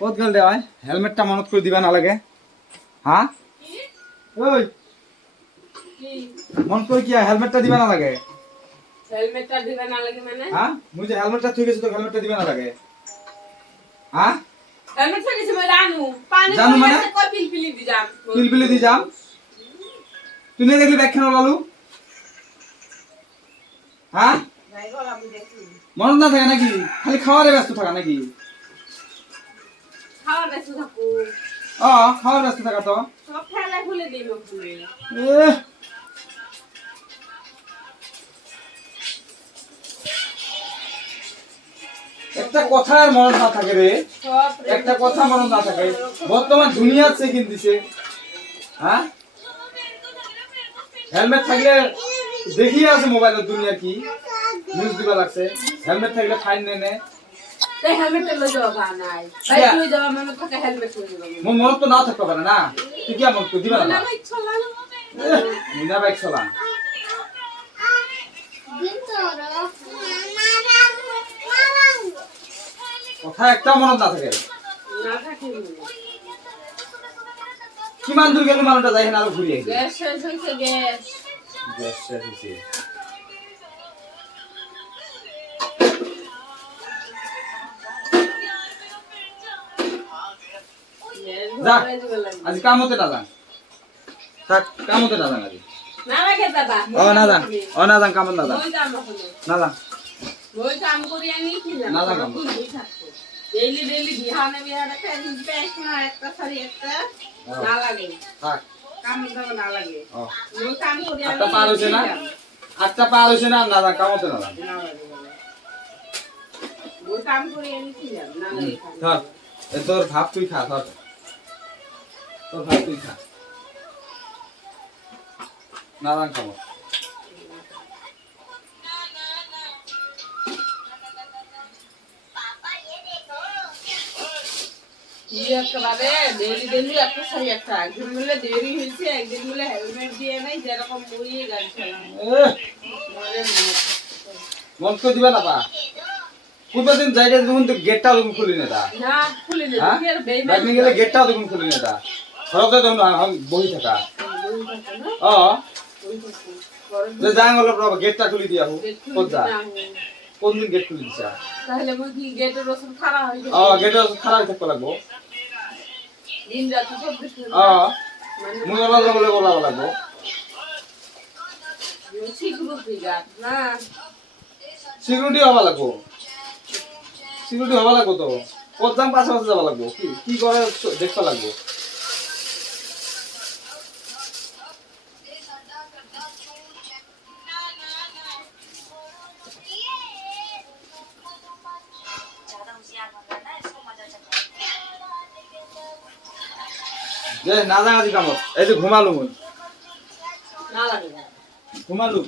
কত গেল রে ভাই হেলমেটটা মনত করে দিবা না লাগে হ্যাঁ ওই মন করে কি হেলমেটটা দিবা না লাগে হেলমেটটা দিবা না লাগে মানে হ্যাঁ মুই যে হেলমেটটা থুই গেছি তো হেলমেটটা দিবা না লাগে হ্যাঁ হেলমেট থেকে মই জানু পানি জানু মানে কই পিলপিলি দি যাম পিলপিলি দি যাম তুই না দেখলি ব্যাগ কেন লালু হ্যাঁ ভাই গলা আমি দেখি মনত না থাকে নাকি খালি খাওয়ারে ব্যস্ত থাকা নাকি খাওয়ার ব্যস্ত থাকো খাওয়ার ব্যস্ত থাকা তো সব ফেলা খুলে দিই খুলে একটা কথা আর মনে না থাকে রে একটা কথা মনে না থাকে বর্তমান দুনিয়া চেকিং দিছে হ্যাঁ হেলমেট থাকলে দেখি আছে মোবাইলের দুনিয়া কি নিউজ দিবা লাগছে হেলমেট থাকলে ফাইন নেনে তাই হেলমেট লই যাওয়া নাই ভাই তুই যাওয়া মনে থাকে হেলমেট লই যাবা মন মন তো না থাকতে পারে না তুই কি মন তো দিবা না বাইক চলান মুনা বাইক চালান কথা একটা মনে না থাকে না থাকে কিমান দূর গেল মানুষটা যাই না আরো ঘুরে আসি গ্যাস শেষ হইছে গ্যাস গ্যাস শেষ হইছে যা আজ কামতে না যান থাক কামতে না যান আজ না লাগে দাদা না যান কামত না যান মই কাম না যান মই কাম করি আনি কি না যান কাম ডেইলি ডেইলি বিহানে বিহানে প্যাক না একটা সারি একটা না লাগে থাক কাম দাও না লাগে মই কাম করি আনি আটটা পার হইছে না আটটা পার হইছে না না যান কামতে না যান মই কাম করি আনি কি জান না লাগে ধর এ তোর ভাত তুই খা ধর তোর ভাত তুই খা না যান খাবো কি একেবারে ডেইলি ডেইলি একটা সারি একটা একদিন মিলে দেরি হয়েছে একদিন মিলে হেলমেট দিয়ে নাই যেরকম মুড়িয়ে গাড়ি চালানো মন করে দিবা না পা পূর্বদিন জায়গা যখন তো গেটটা তখন খুলি না তা না খুলে দে কি আর বেইমান বাইক নিয়ে গেলে গেটটা তখন খুলি না তা সরকার তখন বই থাকা যে যাই হলো বাবা গেটটা খুলি দিয়া হোক কোন যা কোন দিন গেট খুলি দিছা তাহলে মই কি গেটের রসুন খারাপ হয়ে গেল গেটের খারাপ থাকতে লাগবো দিন রাত সব কিছু মুই বলা বলে বলা লাগবো সিকিউরিটি গার্ড না সিকিউরিটি হওয়া লাগবো সিকিউরিটি হওয়া লাগবো তো কতদাম পাশাপাশি যাওয়া লাগবো কি করে দেখতে লাগবো না জানি কামত এই যে ঘুমালু না লাগে ঘুমালু